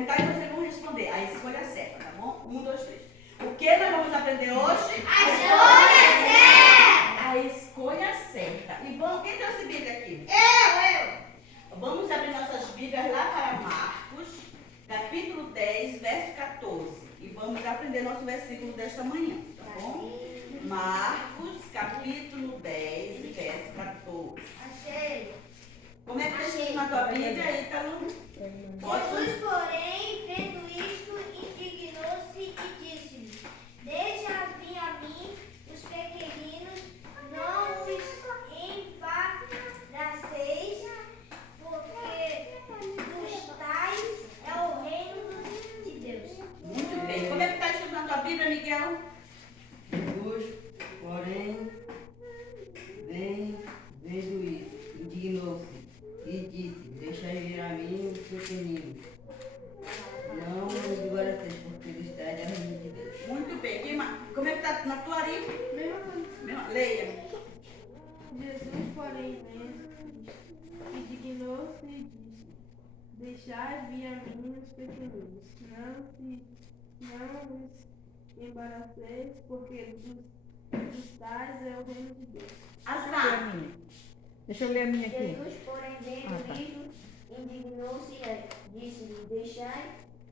perguntar e vocês vão responder. A escolha certa, tá bom? 1, 2, 3. O que nós vamos aprender hoje? A escolha certa! A escolha certa. E vamos, quem trouxe Bíblia aqui? Eu! Vamos abrir nossas Bíblias lá para Marcos, capítulo 10, verso 14. E vamos aprender nosso versículo desta manhã, tá bom? Marcos, capítulo 10, verso 14. Achei. Como é que está escrito na tua Bíblia, Ítalo? Jesus, porém, vendo isto, indignou-se e disse-lhe: Deixa vir a mim os pequeninos, não os embaraceis, porque dos tais é o reino de Deus. Muito bem. Como é que está escrito na tua Bíblia, Miguel? Jesus, porém, vendo isso, indignou-se e disse: Deixai vir a mim os pequeninos, não os embaraceis, porque dos tais é o reino de Deus. Muito bem. Como é que está na tua Ari? Leia. Jesus, porém, indignou-se e disse: Deixai vir a mim os pequeninos, não os embaraceis, porque dos tais é o reino de Deus. Azar. Deixa eu ler a minha aqui. Jesus, porém, vendo isto, indignou-se e disse-lhe: Deixai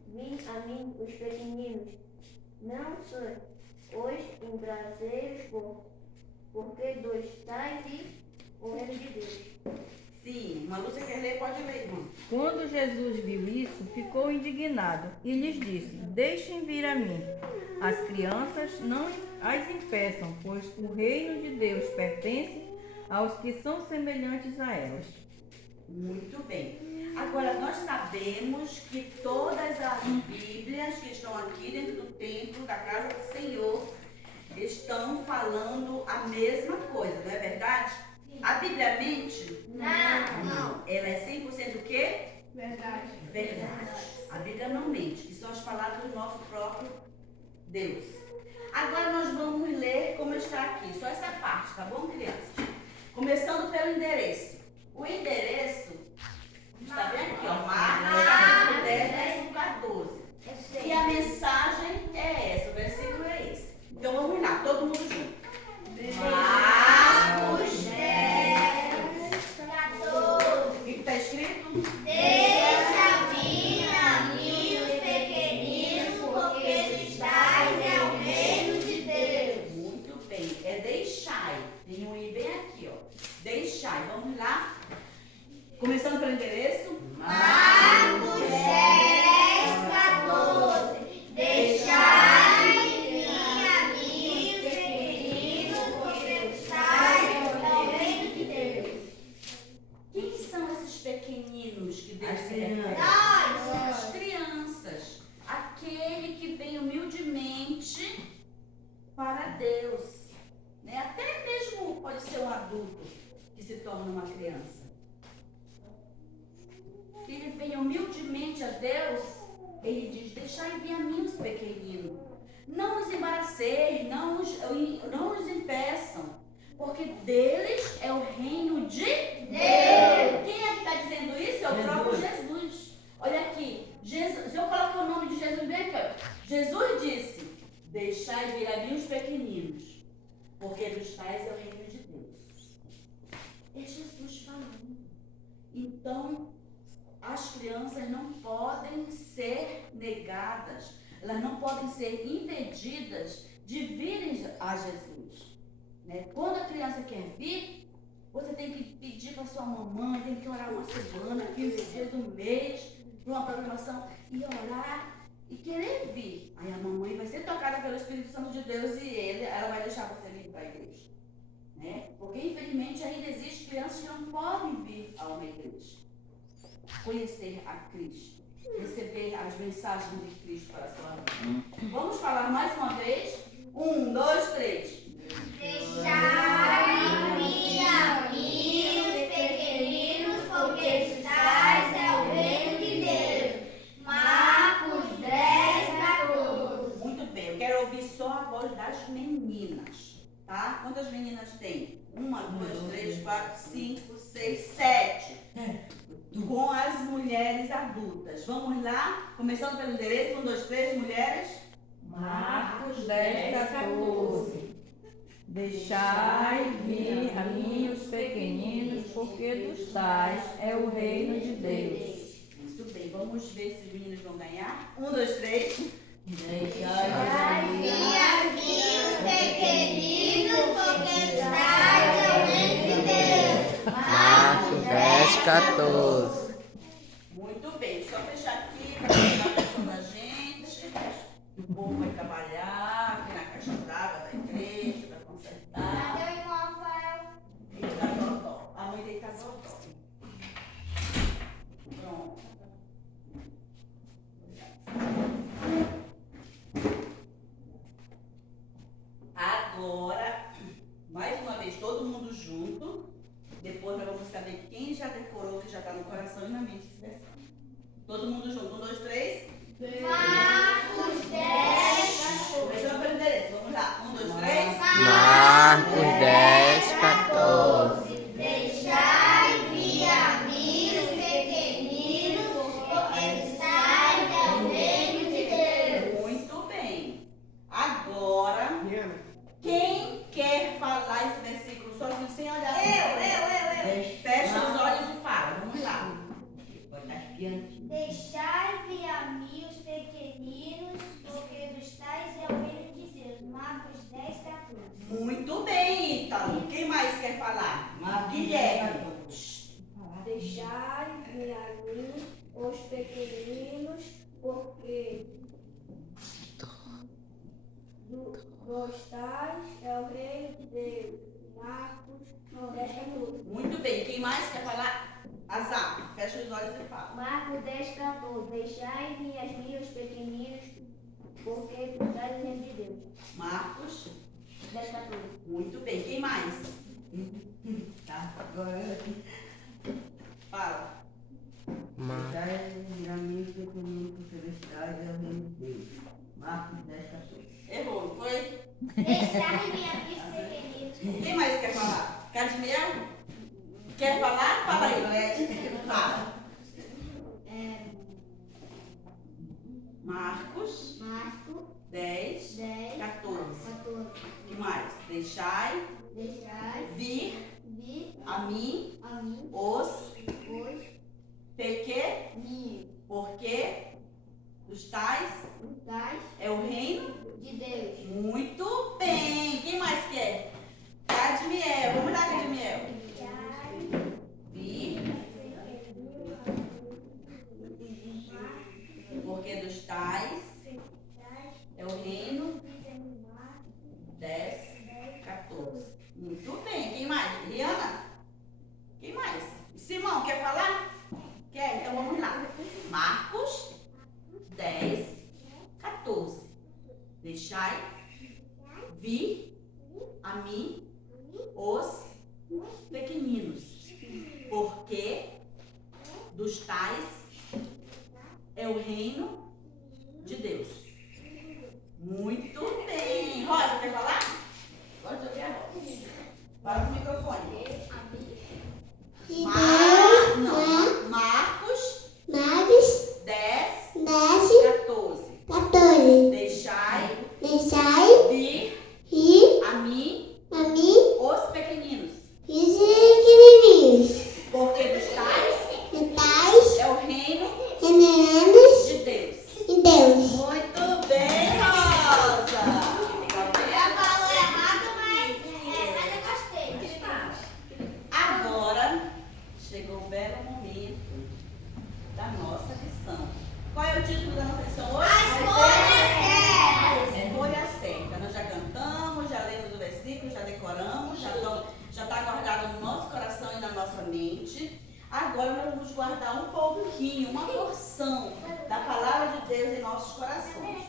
vir a mim os pequeninos, não os embaraceis, porque dos tais é o reino de Deus. Sim. Uma Lúcia quer ler? Pode ler, irmão. Quando Jesus viu isso, ficou indignado e lhes disse: Deixem vir a mim. As crianças não as impeçam, pois o reino de Deus pertence aos que são semelhantes a elas. Muito bem. Agora, nós sabemos que todas as Bíblias que estão aqui dentro do templo, da casa do Senhor, estão falando a mesma coisa, não é verdade? A Bíblia mente? Não. Ela é 100% o quê? Verdade. Verdade. A Bíblia não mente, que são as palavras do nosso próprio Deus. Agora nós vamos ler como está aqui, só essa parte, tá bom, crianças? Começando pelo endereço. O endereço está bem aqui, ó, Marcos, capítulo 10, verso 14. E a mensagem é essa, o versículo é esse. Então vamos lá, todo mundo junto. Marcos 10, 14. o que está escrito? Deixa vir a mim os pequeninos, porque dos tais é o reino de Deus. Muito bem, é deixai. Tem um i bem aqui, ó. Deixai, vamos lá. Começando pelo endereço. Marcos 10, 14. Deixai vir a mim os pequeninos, porque dos tais é o reino de Deus. Quem são esses pequeninos que Deus As se refere? Nós. As crianças. Aquele que vem humildemente para Deus. Né? Até mesmo pode ser um adulto que se torna uma criança. Ele vem humildemente a Deus, ele diz: Deixai vir a mim os pequeninos. Não os embaraceis, não os impeçam, porque deles é o reino de Deus. Quem é que está dizendo isso? É o próprio Jesus. Olha aqui, Jesus, se eu colocar o nome de Jesus bem aqui, ó. Jesus disse: Deixai vir a mim os pequeninos, porque dos tais é o reino de Deus. É Jesus falando. Então, as crianças não podem ser negadas, elas não podem ser impedidas de virem a Jesus. Né? Quando a criança quer vir, você tem que pedir para sua mamãe, tem que orar uma semana, 15 dias, um mês, para uma programação, e orar e querer vir. Aí a mamãe vai ser tocada pelo Espírito Santo de Deus e ela vai deixar você vir para a igreja. Né? Porque infelizmente ainda existem crianças que não podem vir a uma igreja. Conhecer a Cristo, receber as mensagens de Cristo para a sua vida. Vamos falar mais uma vez? 1, 2, 3. Deixai vir a mim os pequeninos, porque dos tais é o reino de Deus. Marcos 10, 14. Muito bem, eu quero ouvir só a voz das meninas. Tá? Quantas meninas tem? 1, 2, 3, 4, 5, 6, 7. Com as mulheres adultas. Vamos lá? Começando pelo endereço. 1, 2, 3, mulheres. Marcos 10, 14. Deixai vir a mim os pequeninos, porque dos tais é o reino de Deus. Muito bem, vamos ver se os meninos vão ganhar. 1, 2, 3. Deixai Vir a mim os pequeninos, porque estais é o reino de Deus. Marcos 10, 14. Muito bem, só fechar aqui para a atenção da gente. O povo vai trabalhar aqui na caixa d'água da igreja, para consertar. Cadê o irmão Rafael? Ele tá dodó. A mãe dele tá dodó. Pronto. Agora, mais uma vez, todo mundo junto. Depois nós vamos saber quem já decorou, que já está no coração e na mente esse versículo. Todo mundo junto. 1, 2, 3. Marcos 10, Começando pelo endereço. Vamos lá. 1, 2, 3. Marcos 10, 14. Deixai vir a mim os pequeninos, porque estais é o reino de Deus. Muito bem. Agora, quem quer falar esse versículo sozinho, sem olhar? Fecha os olhos e fala. Vamos lá. Pode estar espiando. Deixai vir a mim os pequeninos, porque dos tais é o reino de Deus. Marcos 10, 14. Muito bem, Ítalo. Quem mais quer falar? Guilherme. Deixai vir a mim os pequeninos, porque dos tais é o reino de Deus. Marcos 10, 14. Muito bem. Quem mais quer falar? Azar. Fecha os olhos e fala. Marcos 10, 14. Deixai vir a mim os pequeninos, porque dos tais é o reino de Deus. Marcos. 10, 14. Muito bem. Quem mais? Tá? Agora, Fala. deixai vir a mim os pequeninos, porque dos tais é o reino de Deus. Marcos 10, 14. Errou, não foi? Deixai vir a mim os pequeninos. Quem mais quer falar? Cadmiel? Quer falar? Fala aí, Lete. Fala. Marcos Marcos 10, 10, 14. 14. Que mais? Deixai Deixai vir vir a mim a mim os os pequeninos, porque dos tais tais é o reino. de Deus. Muito bem. Quem mais quer? Cadmiel. Vamos lá, Cadmiel. Vir, porque dos tais é o reino. 10, 14. Muito bem. Quem mais? Liana? Quem mais? Simão, quer falar? Quer? Então vamos lá. Marcos 10, 14. Deixai vir a mim os pequeninos, porque dos tais é o reino de Deus. Muito bem. Rosa, quer falar? Gosto de ouvir a Rosa. Fala no microfone. Marcos 10, 14. Deixai vir a mim os pequeninos, porque dos tais é o reino de Deus. Muito bem, Rosa. Ela falou errado, mas eu gostei. Agora chegou o belo momento da nossa lição. Qual é o título da nossa lição hoje? A escolha certa. Nós já cantamos, já lemos o versículo, já decoramos, já está guardado no nosso coração e na nossa mente. Agora nós vamos guardar um pouquinho, uma porção da palavra de Deus em nossos corações.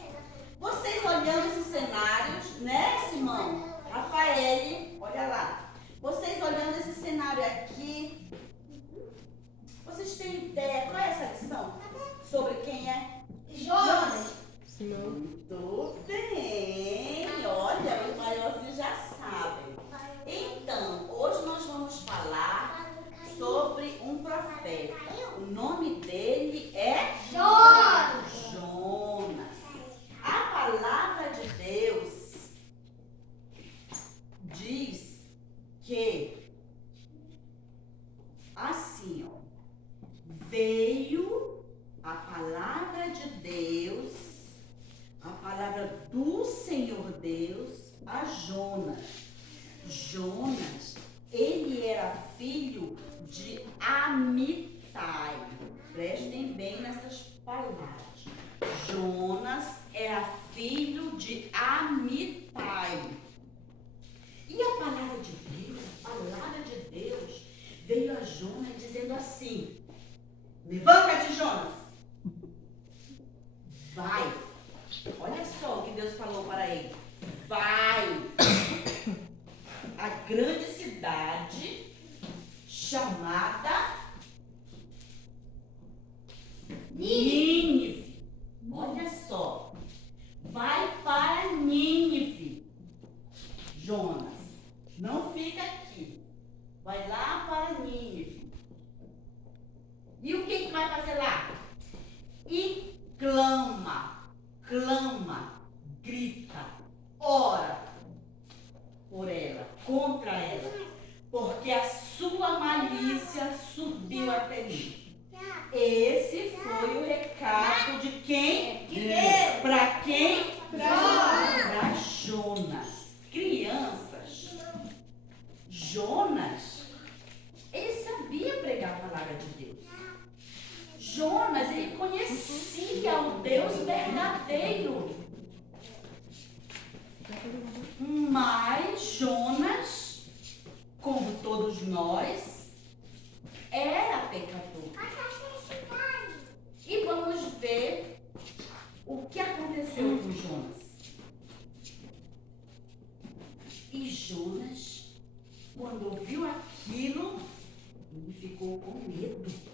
Vocês olhando esses cenários, né, Simão? Rafael, olha lá. Vocês olhando esse cenário aqui, vocês têm ideia qual é essa lição? Sobre quem é? Jonas. Muito bem. Olha, os maiores já sabem. Senhor Deus a Jonas. Jonas, ele era filho de Amitai. Prestem bem nessas palavras. Jonas era filho de Amitai. E a palavra de Deus veio a Jonas dizendo assim: levanta-te, Jonas. Vai. Olha só o que Deus falou para ele. Vai. A grande cidade chamada Nínive. Olha só. Vai para Nínive, Jonas. Não fica aqui. Vai lá para Nínive. E o que vai fazer lá? E clama, grita, ora por ela, contra ela, porque a sua malícia subiu até mim. Esse foi o recado de quem? De Deus. Para quem? Para Jonas. Crianças, Jonas, ele sabia pregar a palavra de Deus. Jonas, ele conhecia o Deus verdadeiro. Mas Jonas, como todos nós, era pecador. E vamos ver o que aconteceu com Jonas. E Jonas, quando ouviu aquilo, ele ficou com medo.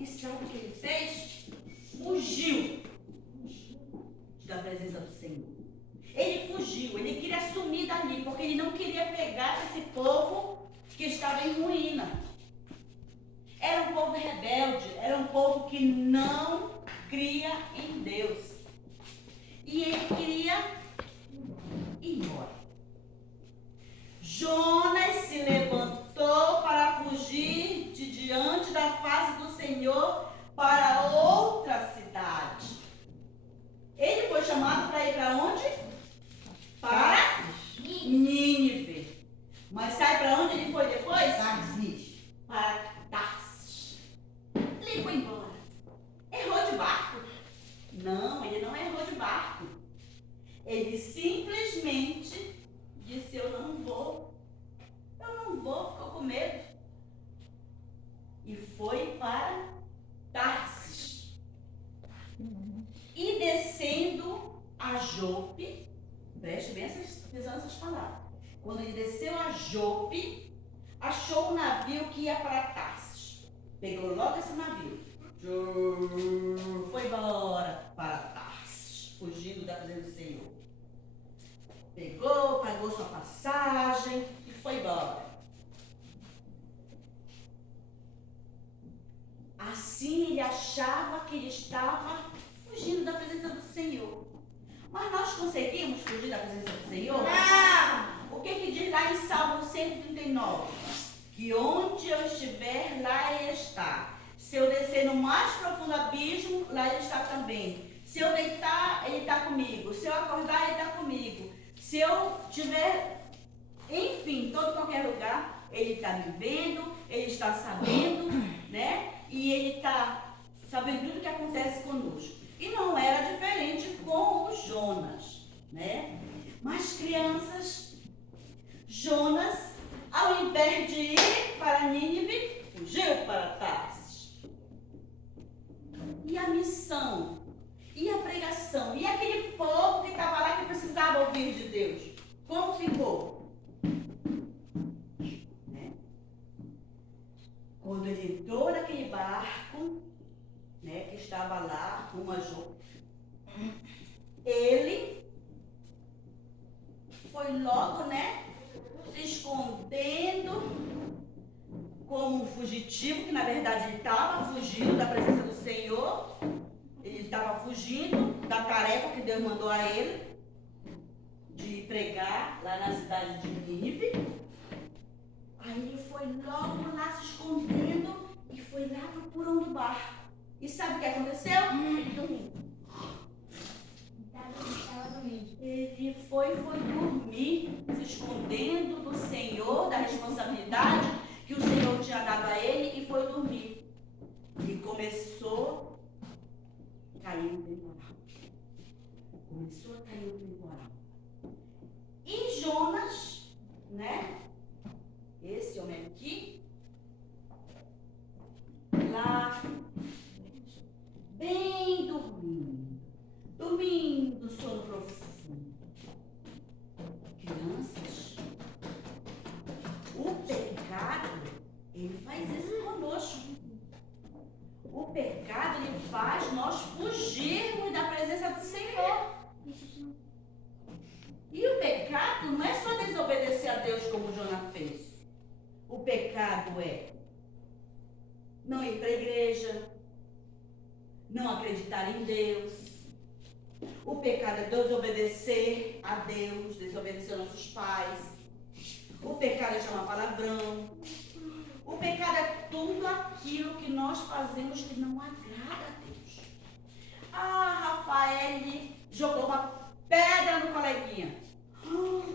E sabe o que ele fez? Fugiu da presença do Senhor. Ele fugiu, ele queria sumir dali, porque ele não queria pegar esse povo que estava em ruína. Era um povo rebelde, era um povo que não cria em Deus. E ele queria ir embora. Jonas se levantou para fugir de diante da face do Senhor para outra cidade. Ele foi chamado para ir para onde? Para Nínive. Mas sabe para onde ele foi depois? Para Tarsis. Ele foi embora. Errou de barco? Não, ele não errou de barco. Ele simplesmente disse: eu não vou, ficou com medo. E foi para Tarsis. E descendo a Jope, preste bem essas palavras. Quando ele desceu a Jope, achou um navio que ia para Tarsis. Pegou logo esse navio. Foi embora para Tarsis, fugindo da presença do Senhor. Pegou, pagou sua passagem e foi embora. Assim ele achava que ele estava fugindo da presença do Senhor. Mas nós conseguimos fugir da presença do Senhor? Não! O que diz lá em Salmo 139? Que onde eu estiver, lá ele está. Se eu descer no mais profundo abismo, lá ele está também. Se eu deitar, ele está comigo. Se eu acordar, ele está comigo. Se eu estiver, enfim, todo qualquer lugar, ele está me vendo, ele está sabendo, né? E ele está sabendo tudo o que acontece conosco. E não era diferente com o Jonas, né? Mas crianças, Jonas, ao invés de ir para Nínive, fugiu para Tarsis. E a missão, e a pregação, e aquele povo que estava lá que precisava ouvir de Deus, como ficou? Né? Quando ele entrou naquele barco, né, que estava lá, rumo a Jope, ele foi logo, né, se escondendo como um fugitivo, que na verdade ele estava fugindo da presença do Senhor. Ele estava fugindo da tarefa que Deus mandou a ele de pregar lá na cidade de Nínive. Aí ele foi logo lá se escondendo e foi lá procurando o barco. E sabe o que aconteceu? Ele foi dormir, se escondendo do Senhor, da responsabilidade que o Senhor tinha dado a ele, e foi dormir. E começou a cair no temporal. Começou a cair no temporal. E Jonas, né? Esse homem aqui, lá, bem dormindo, sono profundo. Crianças, o pecado, ele faz isso conosco. O pecado, ele faz nós fugirmos da presença do Senhor. E o pecado não é só desobedecer a Deus como Jonas fez. O pecado é não ir para a igreja, não acreditar em Deus. O pecado é desobedecer a Deus, desobedecer aos nossos pais. O pecado é chamar palavrão. O pecado é tudo aquilo que nós fazemos que não agrada a Deus. Rafael jogou uma pedra no coleguinha.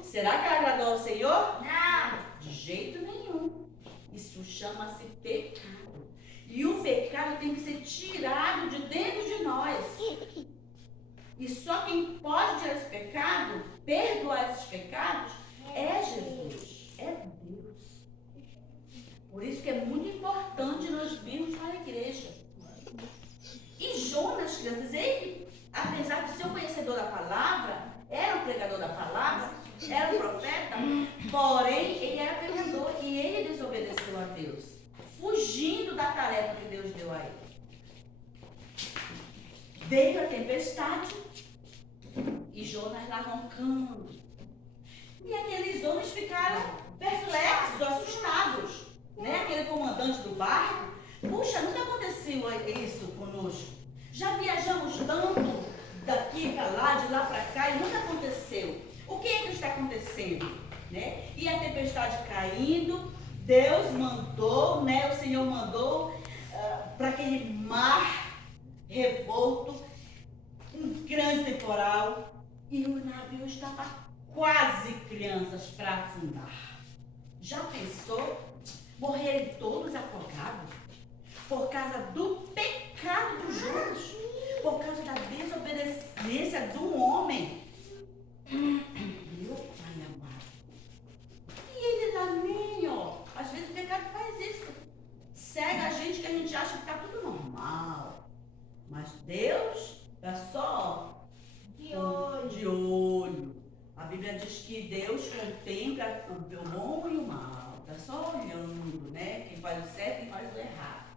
Será que ela agradou ao Senhor? Não. De jeito nenhum. Isso chama-se pecado. E o pecado tem que ser tirado de dentro de nós. E só quem pode tirar esse pecado, perdoar esses pecados, é Jesus, é Deus. Por isso que é muito importante nós virmos para a igreja. E Jonas, crianças, ele, apesar de ser um conhecedor da palavra, era um pregador da palavra, era um profeta, porém ele era pecador e ele desobedeceu a Deus, fugindo da tarefa que Deus deu a ele. Veio a tempestade e Jonas lá roncando. E aqueles homens ficaram perplexos, assustados. Né? Aquele comandante do barco, puxa, nunca aconteceu isso conosco. Já viajamos tanto daqui para lá, de lá para cá, e nunca aconteceu. O que é que está acontecendo? Né? E a tempestade caindo, Deus mandou, né? O Senhor mandou para aquele mar revolto, um grande temporal, e o navio estava quase, crianças, para afundar. Já pensou? Morrerem todos afogados por causa do pecado dos Jonas, por causa da desobediência do homem. Meu Pai amado. E ele também, ó, às vezes o pecado faz isso. Cega a gente que a gente acha que está tudo normal. Mas Deus está só de olho. A Bíblia diz que Deus contempla o bom e o mal. Está só olhando, né? Quem faz o certo e quem faz o errado.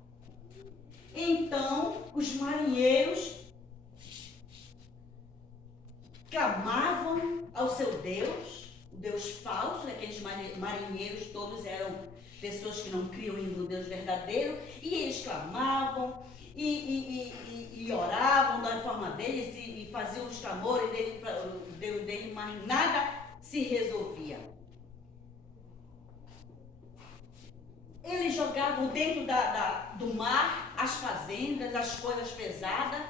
Então, os marinheiros clamavam ao seu Deus, o Deus falso, aqueles marinheiros todos eram pessoas que não criam no Deus verdadeiro, e eles clamavam e oravam da forma deles e faziam os clamores dele, mas nada se resolvia. Eles jogavam dentro do mar as fazendas, as coisas pesadas,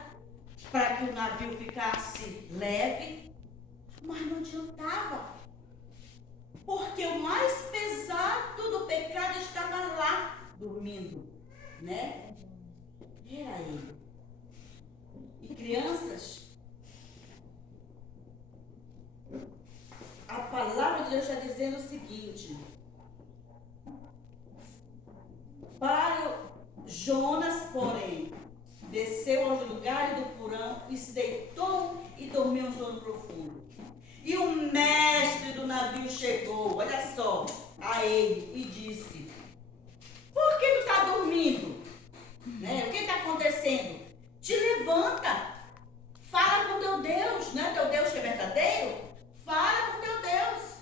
para que o navio ficasse leve, mas não adiantava, porque o mais pesado do pecado estava lá, dormindo, né? Era ele. E crianças, a palavra de Deus está dizendo o seguinte: para Jonas, porém, desceu aos lugares do porão e se deitou e dormiu um sono profundo. E o mestre do navio chegou, olha só, a ele e disse: por que tu está dormindo? Né? O que está acontecendo? Te levanta, fala com teu Deus, não é teu Deus que é verdadeiro? Fala com teu Deus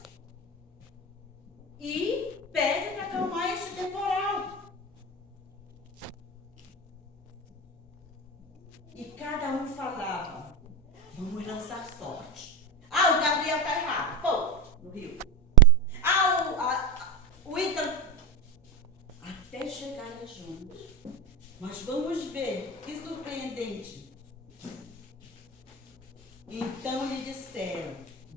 e pede para acalmar este temporal. E cada um falava: vamos lançar sorte. O Gabriel está errado, pô, no rio. O Ítalo, até chegar a Jonas. Mas vamos ver, que surpreendente. Então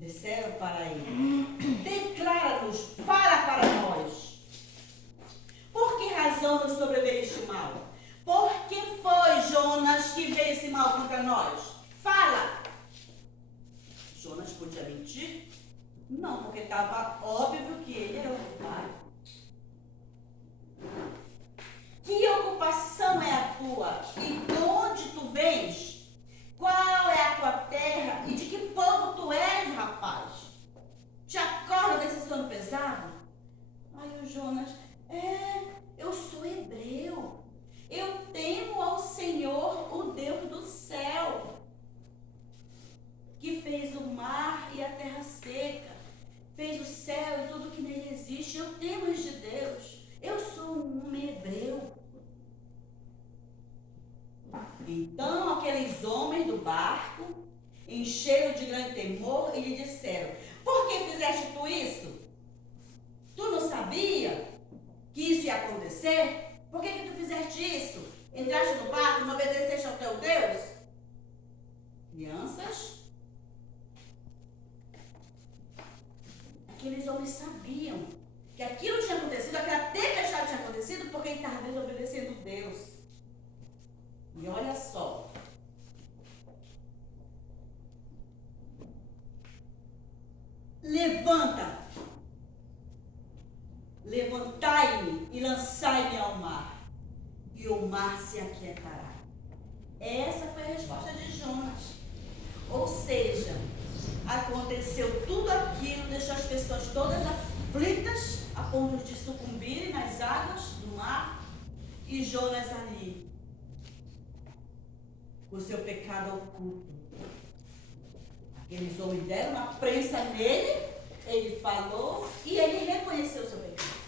disseram para ele: declara-nos, fala para nós. Por que razão nos sobreveio este mal? Por que foi, Jonas, que veio esse mal contra nós? Fala! Jonas podia mentir? Não, porque estava óbvio que ele era o culpado. Que ocupação é a tua? E de onde tu vens? Qual é a tua terra? E de que povo tu és, rapaz? Te acorda desse sono pesado? Aí o Jonas, eu sou hebreu. Eu temo ao Senhor, o Deus do céu, que fez o mar e a terra seca, fez o céu e tudo que nele existe. Eu temo este Deus. Eu sou um homem hebreu. Então aqueles homens do barco encheram de grande temor e lhe disseram: por que fizeste tu isso? Tu não sabia que isso ia acontecer? Por que tu fizeste isso? Entraste no barco, não obedeceste ao teu Deus? Crianças, aqueles homens sabiam que aquilo tinha acontecido, aquela tempestade tinha acontecido porque ele estava desobedecendo Deus. E olha só. Levantai-me e lançai-me ao mar, e o mar se aquietará. Essa foi a resposta de Jonas. Ou seja, aconteceu tudo aquilo, deixou as pessoas todas aflitas, a ponto de sucumbirem nas águas do mar, e Jonas ali, o seu pecado oculto. Aqueles homens deram uma prensa nele, ele falou e ele reconheceu o seu pecado.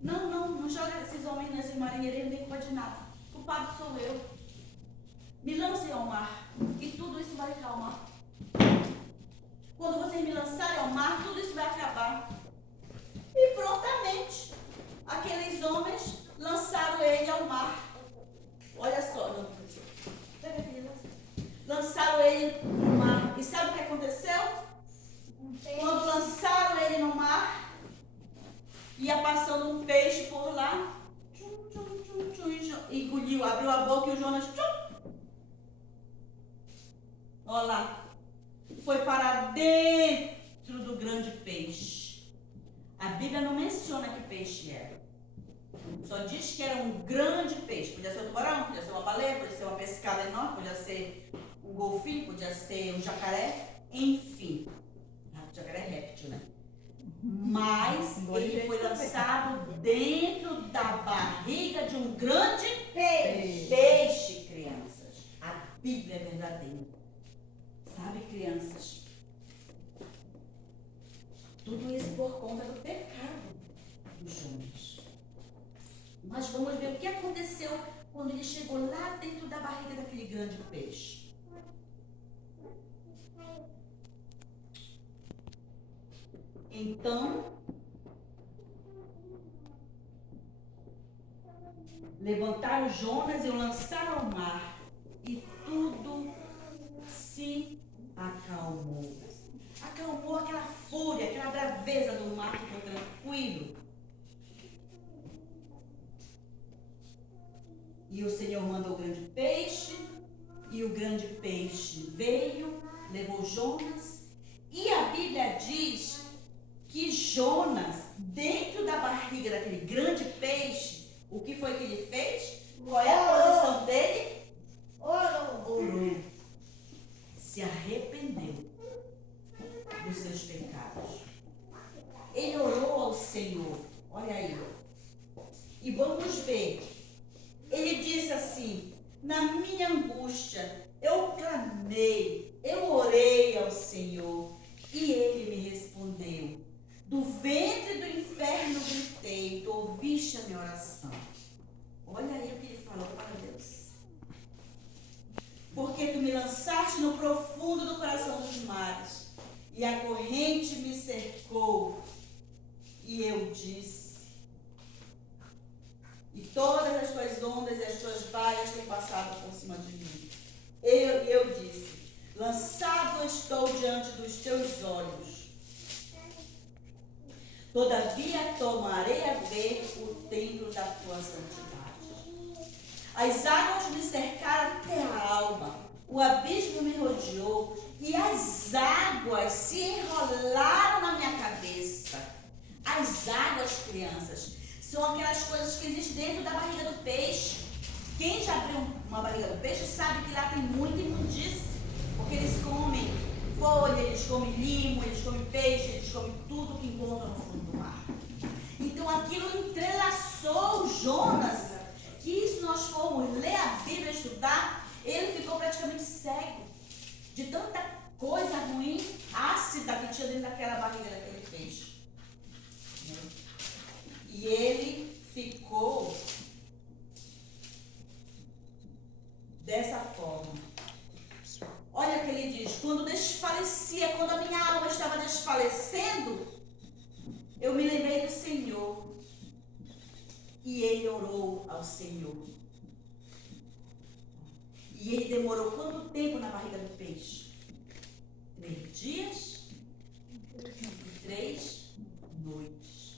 Não joga esses homens nesse marinheiro, ele nem culpa de nada. O culpado sou eu. Me lancem ao mar e tudo isso vai acalmar. Quando vocês me lançarem ao mar, tudo isso vai acabar. E prontamente, aqueles homens lançaram ele ao mar. Olha só, lançaram ele no mar. E sabe o que aconteceu? Quando lançaram ele no mar, ia passando um peixe por lá, engoliu, abriu a boca e o Jonas, olha lá, foi parar dentro do grande peixe. A Bíblia não menciona que peixe era. Só diz que era um grande peixe. Podia ser um tubarão, podia ser uma baleia, podia ser uma pescada enorme, podia ser um golfinho, podia ser um jacaré, enfim. Jacaré é réptil, né? Mas ele foi lançado dentro da barriga de um grande peixe, crianças. A Bíblia é verdadeira. Sabe, crianças? Tudo isso por conta do pecado dos Jonas. Nós vamos ver o que aconteceu quando ele chegou lá dentro da barriga daquele grande peixe. Então, levantaram Jonas e o lançaram ao mar, e tudo se acalmou. Acalmou aquela fúria, aquela braveza do mar, ficou tranquilo. E o Senhor mandou o grande peixe, e o grande peixe veio, levou Jonas, e a Bíblia diz que Jonas, dentro da barriga daquele grande peixe, o que foi que ele fez? Qual é a posição dele? Orou. Se arrependeu dos seus pecados. Ele orou ao Senhor. Olha aí. E vamos ver. Ele disse assim: na minha angústia, eu clamei, eu orei ao Senhor, e Ele me respondeu. Do ventre do inferno gritei, tu ouviste a minha oração. Olha aí o que ele falou para Deus. Porque tu me lançaste no profundo do coração dos mares, e a corrente me cercou, e eu disse, e todas as tuas ondas e as tuas vaias têm passado por cima de mim. Eu disse, lançado estou diante dos teus olhos. Todavia tomarei a ver o templo da tua santidade. As águas me cercaram até a alma, o abismo me rodeou e as águas se enrolaram na minha cabeça. As águas, crianças, são aquelas coisas que existem dentro da barriga do peixe. Quem já abriu uma barriga do peixe sabe que lá tem muita imundície, porque eles comem folha, eles comem limo, eles comem peixe, eles comem tudo que encontram no fundo do mar. Então aquilo entrelaçou Jonas, que se nós formos ler a Bíblia, estudar, ele ficou praticamente cego de tanta coisa ruim, ácida que tinha dentro daquela barriga daquele peixe. E ele ficou dessa forma. Olha o que ele diz: quando desfalecia, quando a minha alma estava desfalecendo, eu me lembrei do Senhor. E ele orou ao Senhor. E ele demorou quanto tempo na barriga do peixe? 3 dias e 3 noites.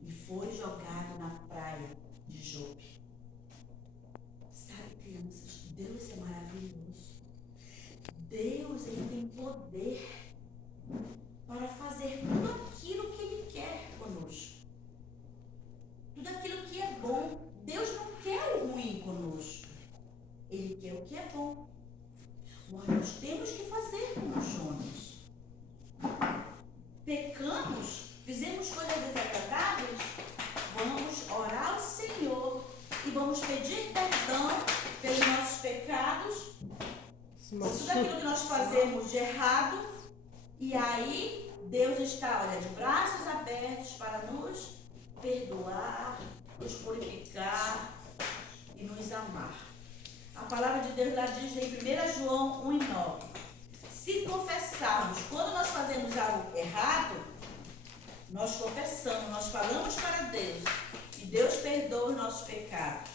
E foi jogado na praia de Jope. Sabe, crianças, Deus é maravilhoso. Deus, ele tem poder para fazer tudo aquilo que ele quer conosco. Tudo aquilo que é bom. Deus não quer o ruim conosco. Ele quer o que é bom. Mas nós temos que fazer como Jonas. Pecamos, fizemos coisas desagradáveis, vamos orar ao Senhor e vamos pedir perdão pelos nossos pecados, por tudo aquilo que nós fazemos de errado. E aí Deus está, olha, de braços abertos para nos perdoar, nos purificar e nos amar. A palavra de Deus lá diz em 1 João 1:9. Se confessarmos, quando nós fazemos algo errado, nós confessamos, nós falamos para Deus, e Deus perdoa os nossos pecados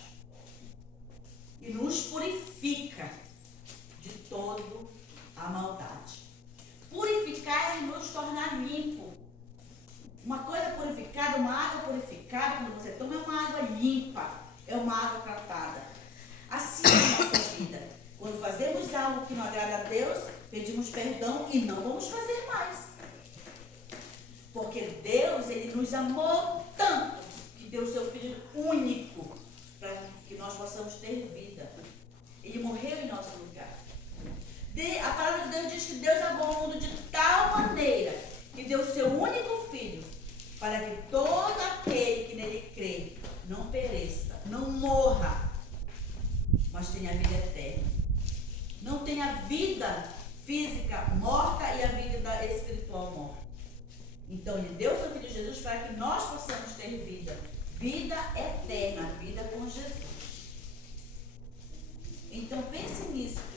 e nos purifica de toda a maldade. Purificar é nos tornar limpo. Uma coisa purificada, uma água purificada, quando você toma, é uma água limpa, é uma água tratada. Assim é a nossa vida. Quando fazemos algo que não agrada a Deus, pedimos perdão e não vamos fazer mais. Porque Deus, ele nos amou tanto que deu o seu Filho único para que nós possamos ter vida. Ele morreu em nosso lugar. A palavra de Deus diz que Deus amou o mundo de tal maneira que deu o seu único Filho para que todo aquele que nele crê não pereça, não morra, mas tenha vida eterna. Não tenha vida física morta e a vida espiritual morta. Então ele deu o seu Filho Jesus para que nós possamos ter vida. Vida eterna, vida com Jesus. Então pense nisso.